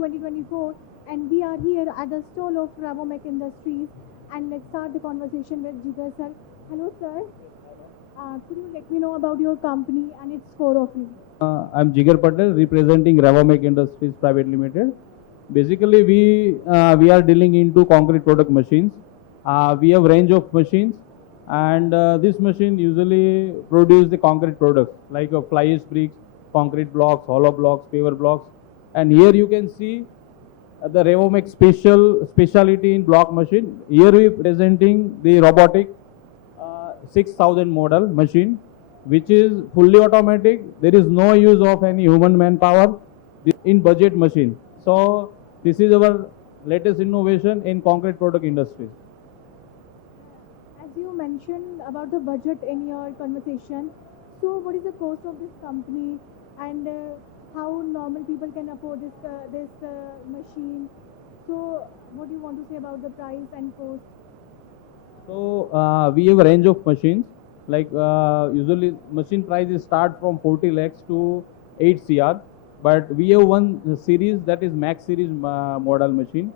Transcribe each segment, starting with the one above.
2024, and we are here at the stall of REVOMAC Industries. And let's start the conversation with Jigar sir. Hello, sir. Could you let me know about your company and its core offering? I'm Jigar Patel, representing REVOMAC Industries Private Limited. Basically, we are dealing into concrete product machines. We have range of machines, and this machine usually produce the concrete products like fly ash bricks, concrete blocks, hollow blocks, paver blocks. And here you can see the REVOMAC speciality in block machine. Here we presenting the robotic 6000 model machine, which is fully automatic. There is no use of any human manpower in budget machine. So this is our latest innovation in concrete product industry. As you mentioned about the budget in your conversation, so what is the cost of this company, and how normal people can afford this machine? So what do you want to say about the price and cost? So we have a range of machines. Like usually machine prices start from 40 lakhs to 8 CR. But we have one series that is Max series model machine.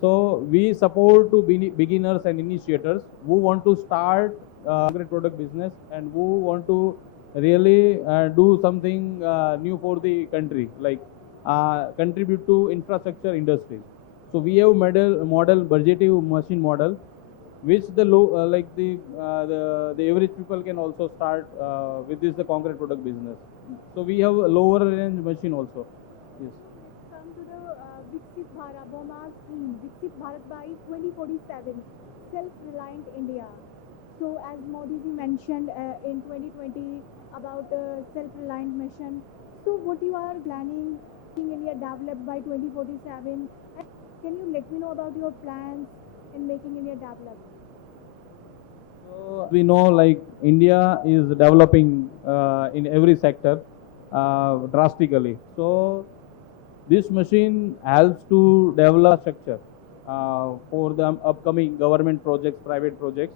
So we support to beginners and initiators who want to start concrete product business and who want to really do something new for the country, like contribute to infrastructure industries. So we have model budgetive machine model, which the low the average people can also start with this the concrete product business. So we have a lower range machine also. Yes. Come to the Viksit Bharat REVOMAC scheme, Viksit Bharat by 2047, self-reliant India. So as Modi ji mentioned in 2020 about self-reliant mission. So what you are planning making India developed by 2047? And can you let me know about your plans in making India developed? So we know like India is developing in every sector drastically. So this machine helps to develop structure for the upcoming government projects, private projects.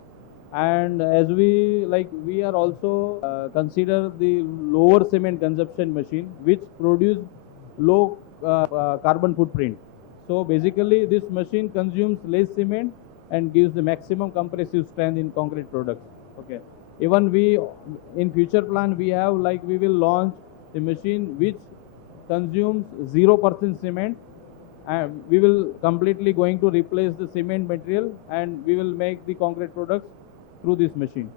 And as we are also consider the lower cement consumption machine, which produce low carbon footprint. So basically this machine consumes less cement and gives the maximum compressive strength in concrete products. Okay. Even we in future plan we have we will launch a machine which consumes 0% cement, and we will completely going to replace the cement material and we will make the concrete products through this machine.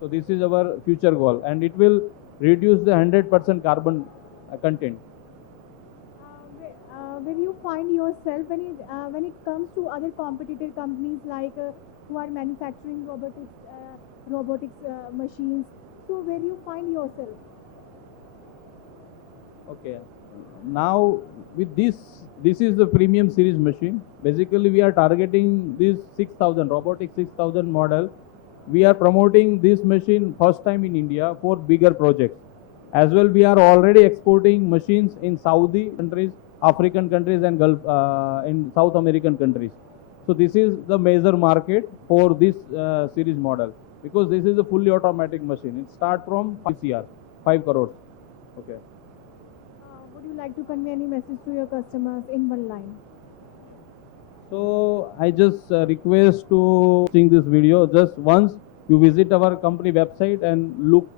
So this is our future goal, and it will reduce the 100% carbon content. Where you find yourself when it comes to other competitor companies who are manufacturing robotics machines? So where you find yourself? Okay. Now with this is the premium series machine. Basically we are targeting this 6000 robotic 6000 model. We are promoting this machine first time in India for bigger projects. As well, we are already exporting machines in Saudi countries, African countries, and Gulf in South American countries. So this is the major market for this series model, because this is a fully automatic machine. It starts from 5 CR, 5 crores. Okay. Would you like to convey any message to your customers in one line? So I just request to watching this video. Just once you visit our company website and look